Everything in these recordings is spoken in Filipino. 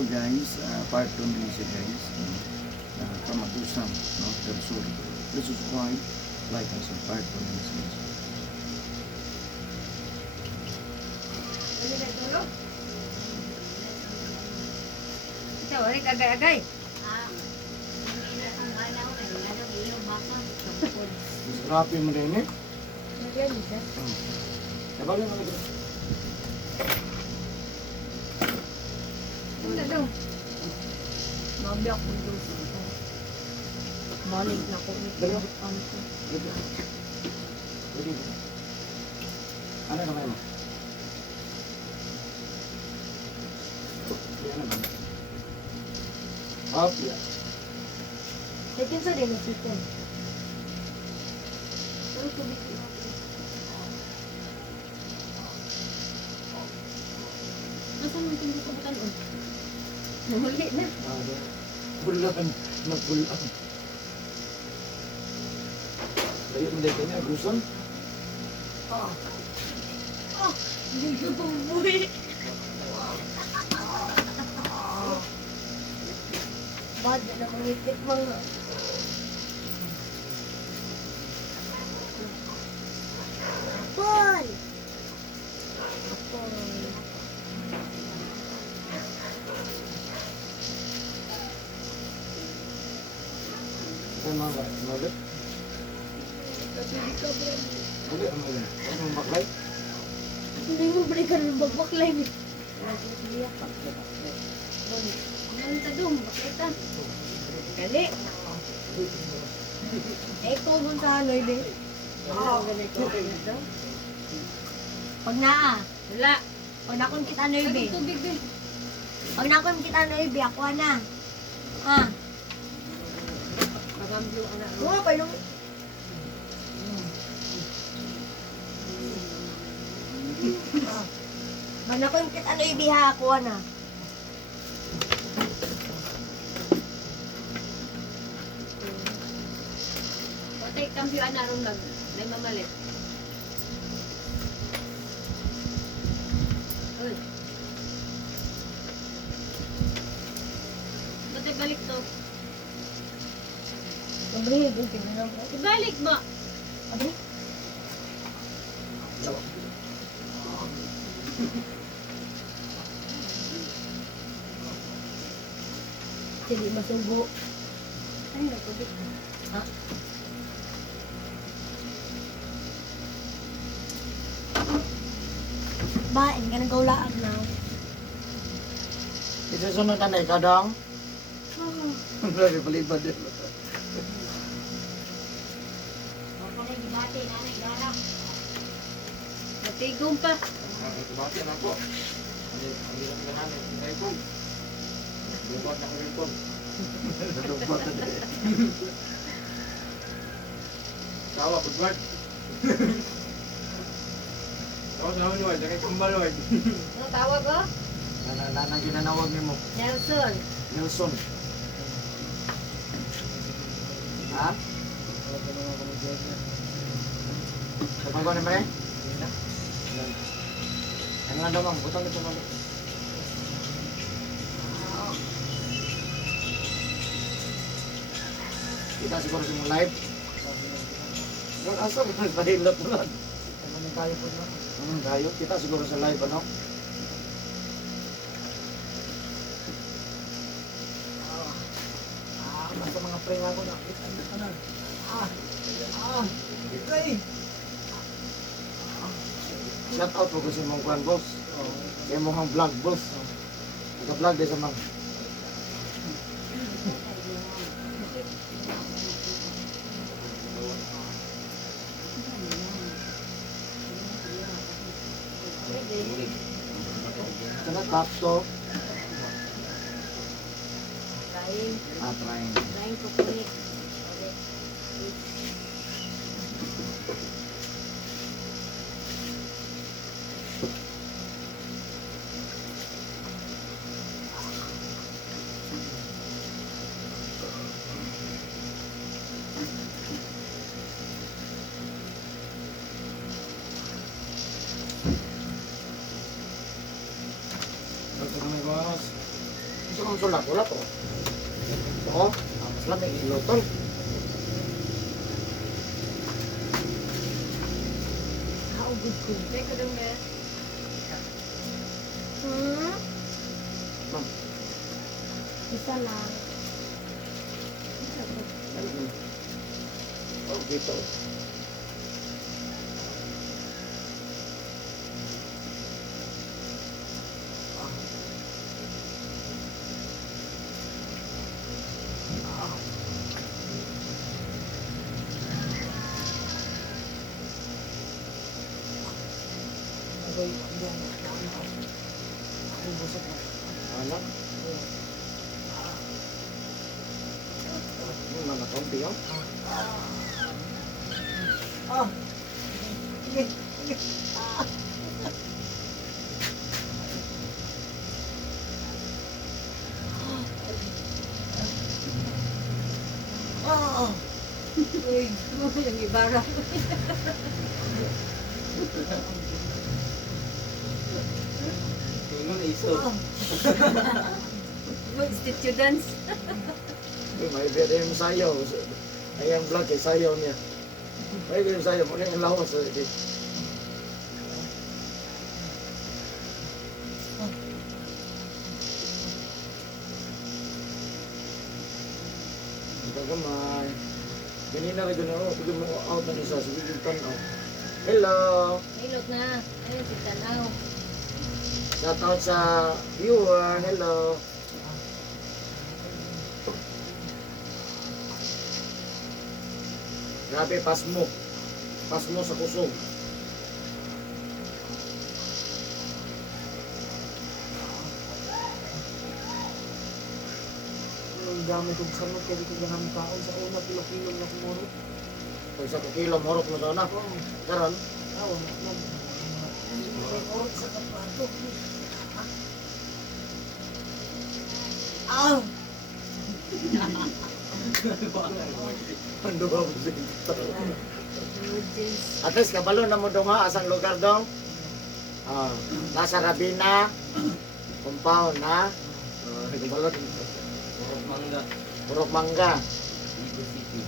Hello guys, part 2 na siya guys. Kamatusang, no? Pero sorry. Please subscribe, like, and subscribe part 2 na siya guys. Ano na tulog? Ikaw, ay agay-agay. Mas rapi mo rin eh. Nagyan siya. Sabagay mo rin. Ano daw? Mabiyak ko doon. Balik na ko. Dali mo. Ano kamay mo? Ano ba? Up, yeah. Lekin sa din si Ken. Ano ko bigyan? Nasaan mo tingin ko butan on? Nahuli na. Bulan, nagbulan. Layo mo dito niya, gusan. Hindi ko bubuhi. Bad na mangitip mga. Apol! Apol. Ito mga ba? Ulit? Kapili ka ba? Ulit, ulit. Ano mong baklay? Hindi mo balikan ng bagbaklay. Nag-iiyak ka. Ano ta doon? Baklitan. Gali. Eh, tugon sa haloy din. Pag naa. Wala. Pag nakon kita ano ibi. Tubig din. Pag nakon kita ano ibi, ako na. Ha? Pagamblo ana. Oo, pa nung. Pag nakon kita ano ibi ha, ako na. Patay kampiyon na ron lang. May mamalit. Uy. Patay balik to. Mabahig yung tingnan ko. Ibalik ba? Abay? Hindi masubo. Ay, nagpabit. Ha? Ba, hindi ka nagawlaan na. Isusunod na na ikaw dong? Lagi palibad din. Matigong pa. Bati na po. Ang hirap ka namin. Ang hirap. Lupot na kami po. Lupot na din. Tawa, Budward. Tawa sa amin, Lord. Nakay kumbal, Lord. Ano tawag ko? Nanang ginanawag ni mo. Nelson. Nelson. Ha? Kapag ko ni Mare? Ano nga daw, ma'am? Butang ito, ma'am. Kita siguro sa mong live. Doon asa, nagpahilot mo lang. Ano may kayo po na? Kayo. Kita siguro sa live, ano? Basta mga prank ako na. Ikay! Shout out po kasi mong kwan, boss. Kaya mong vlog, boss. Naka-vlog din sa mga. Sana takto. Trying. Trying. Trying to connect. Ito ang sulat, wala to. Oo, mas lang may ilotol. Kaugod ko. Teka dong na. Hmm? Ma'am. Isa lang. Oh, dito. Anak. Ini mana kompi ya? Uy, yung ibara. Tingnan iso. Students. May beda yung sayaw. Ay ang vlog ay sayaw niya. May beda yung sayaw. Muna yung lawas. Ito kamay. Ganina rin gano'n ako. Pagod mo out na isa. Sige yung tanaw. Hello! Hilot na. Ayun, si Tanaw. Shout out sa viewer. Hello! Grabe, pasmo. Pasmo sa kusog. Ang gamit kong sanot, kaya ko ganang kaon sa una, kilo-kilo na kumuro. Pag sa kilo, morok mo daw na. Karon, Awa, Sa kapato. ando ba mo dito? James. At least, kabalo na mo dong ha, asang lugar dong. Ah, nasa Rabina, compound na. Kabalo, Purok mangga. Purok Mangga. Ibu City.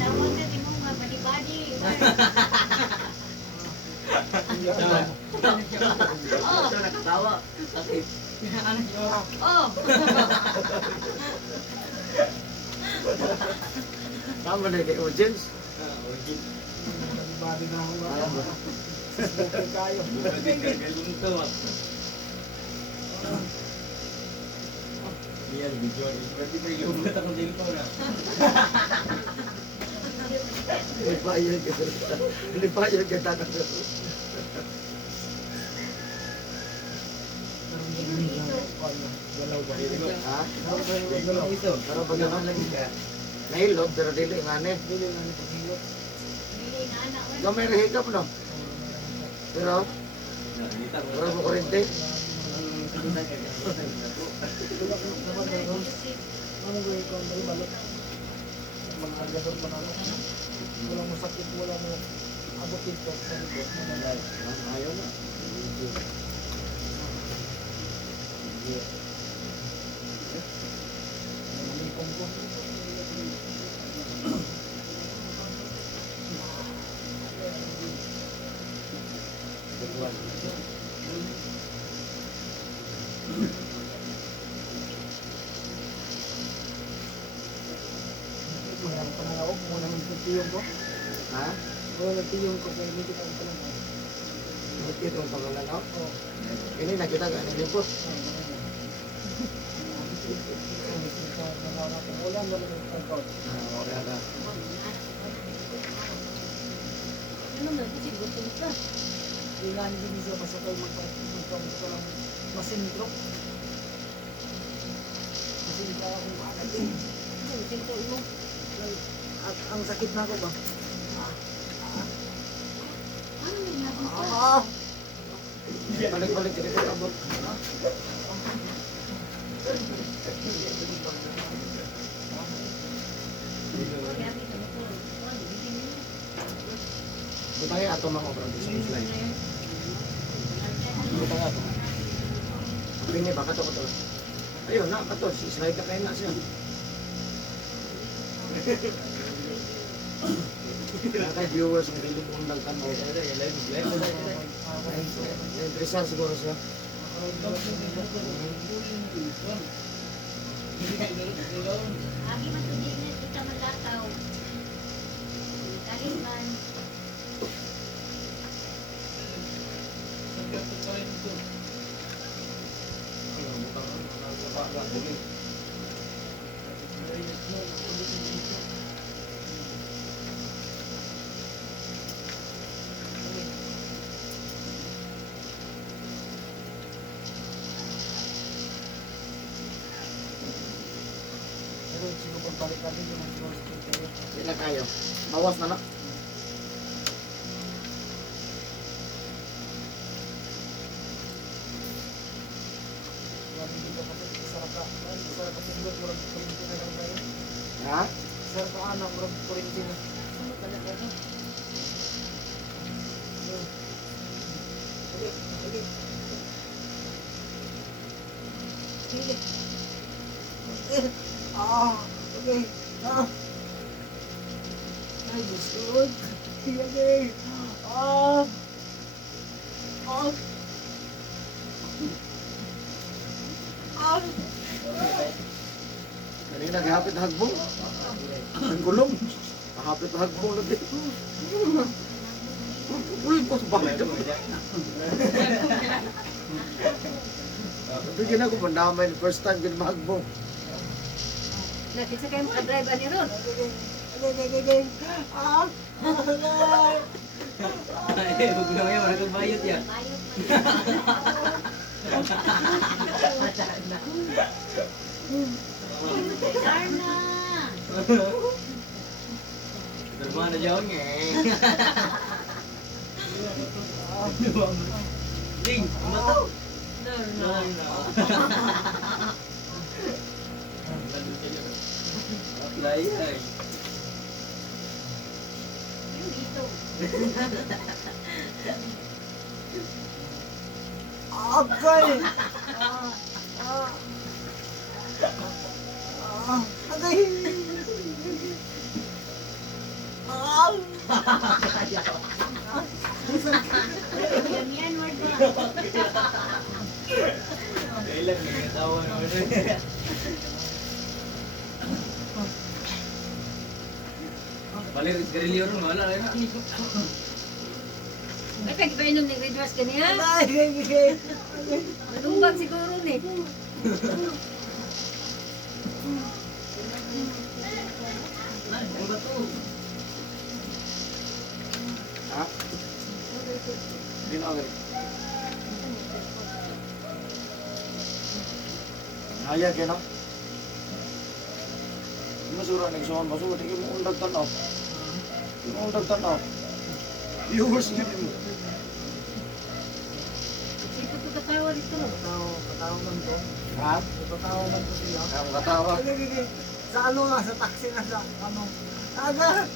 Tawag na din mo nga, badi-badi. Ito nakatawa. Sakit. Oh! Tama na kay audience. Origin. Bali na ako ba? Alam mo. Okay kayo. Galing to. Yan, video. Pwede pa yung ulat akong cellphone na. Lipayan ka. Lipayan ka tanong. Galaw ba? Ha? Galaw. Pero pag naman lagi ka, nahilot, pero dili nga ni. Dili na ni paghilot. Bili na anak ko. Gamay na hikap no? Pero, wala mo kurente. Ano ba ikaw ang balot? Mga agador pa naman. Wala mo sakit, wala mo abot dito sa likod. Ayaw na. Malikong ko. Mayroon pa na ako, muna nagtiyong ko. Ha? Muna nagtiyong ko, kaya hindi kita pa lang. Ba't ito ang pangalan ako? Oo. Ini nakita ka ng limpos. Wala mo lang ang tawag. Wala ka. Ano na, kasi gutom ka. Ilan din siya masakay magpapagpapag ko lang masintro. Masintro akong agad din. Ano, sinto mo? At ang sakit na ako ba? Ano, may labang ka? Balik-balik dito abot. ato mga obra sa slide. Kita nga to. Pini ba kato ko. Ayun na kato si slide ka kay na siya. Kaya viewers ng bilog undang tanaw. Interesan siguro siya. Agi man tudi na kita malakaw. Dali man. Pero siguro pagbalikan din yung siguro sa kaya. Sila kayo. Bawas na na. Grabe dito kasi sarap ka. Sarap ka siguro murag kurinti na lang tayo. Ha? Sarap ka anak murag kurinti na. Ano pala ka no? Okay, okay. Sige. Okay. Ay, Diyos ko. Okay. Kanina gihapit na hagbong. Ang gulong. Kahapit na hagbong lagi. Uy, pas balik ako. Bigyan ako mandamay the first time gina mahagbong. Nakita kayo makadrive ani ron. Okay. Ay, huwag na kayo, marag bayot yan. Bayot man. Darna. Darma na dyan eh. Ding, mataw. Darna. Apply ay. Yung dito. Okay. Okay. Ganyan word ba? Kailan eh, tawa naman. Balik, garilyo rin, wala rin. Ay, pag-inom ng redress ganyan. Okay. Malumbag siguro ni. Ang bato. Ha? Hindi na agad. Hayag yan ha? Masura na isuhan, masura. Hindi mo undag tanaw. Hindi mo undag tanaw. Viewers niya mo. Sito to katawa dito. Katawa man to. Ha? Katawa man to sila. Ang katawa. Okay. Sa ano nga, sa taxi na sa ano. Agad!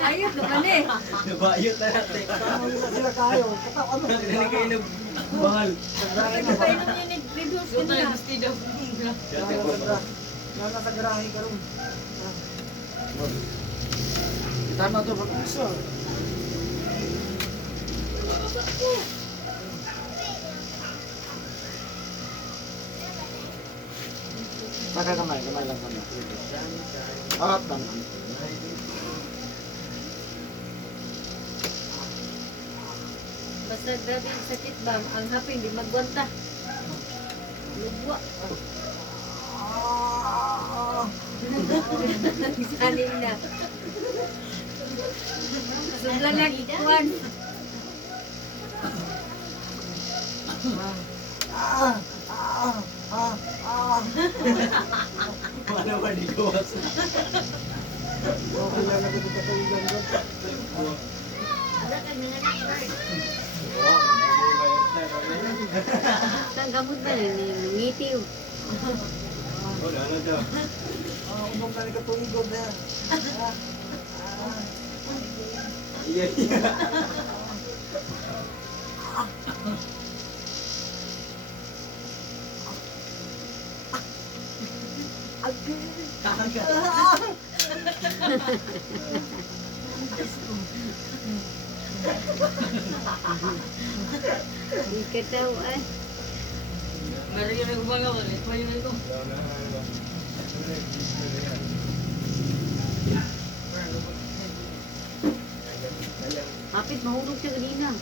Ayun, naman eh. Nabayot na natin. Katawa nila sila kayo. Katawa ano? Hindi kayo nagmahal. Pag-inom niyo ng redress ganyan. Yan nasa garahe ka rin. Kita na ito pag isa. Saka kamay lang sana. Up, tangan. Basta grabe ang sakit ba? Ang happy, hindi magwanta. Lugwa. Sanin na. Sugla na, ikuan. Wala ba di gawas? Okay lang natin ito sa ilan doon. Wala ka na Saan gamot ba na? Ngitiw. Wala na daw. Umong na nagkatungod na. Iya, iya. Ikatawan. Meron yung nagubang ako. Ito yung ito. Hapit, mahulog siya kanina.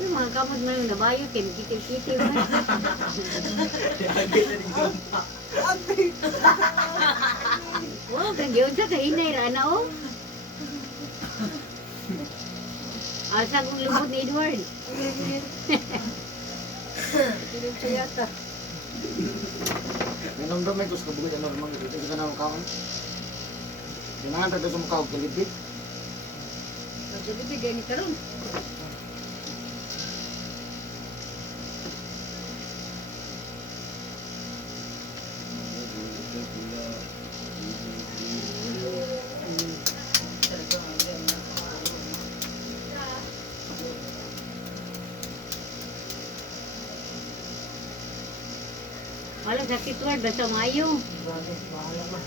Yung mga kamot na yung nabayo, kinikil-kitil. Wow, kagyaw siya, kainay, rana o. Asa kong lubot ni Edward. Kilim siya yata. May namdamay ko sa kabugoy na normal dito sa kanang kaon. Kailangan tayo sa mukha og kalibig. Magsabi, ganit ka ron. Walang sakit word, basta mayo. Grabe, bahala ba?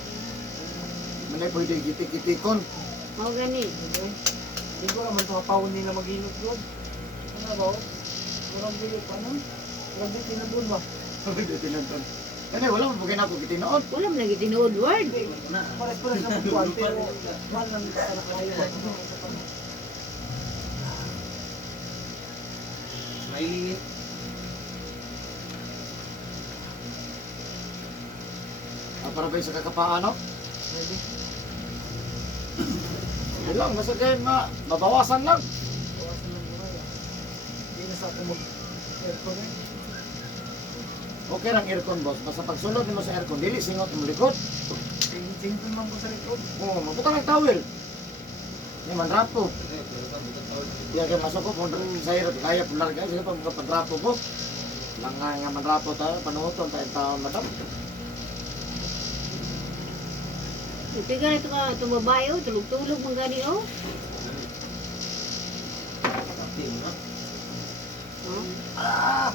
Manay pwede gitik-gitikon. Mau gani. Hindi ko naman sa pawon nila mag-inot doon. Ano ba? Kurang bilit pa nun. Kurang bilit tinandun ba? Pwede tinanton. Ano, wala mo bugay na ako kitinoon. Wala mo lagi tinuod word. Pares-pares na magkuhan, pero mahal lang sa anak layo ba? Mailingit. Para kayo sa kakapaano. Pwede. Hindi lang, basta kayo mabawasan lang. Bawasan lang muna yan. Hindi na sa ako mag-aircon eh. Okay lang aircon boss. Basta pag sulod mo sa aircon, dili singot mo likod. Sington man ko sa likod. Oo, mabutang ng towel. Hindi man rapo. Di kayo masuk ko kung rin sa hirap. Kaya pular kayo. Sige pa magpadrapo po. Lang nga man rapo tayo. Panuoton tayo taon madam. Tiga na ito ka, itong babae o, tulog-tulog mong gani o. Tapi, no? Oh. Ah!